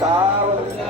caro.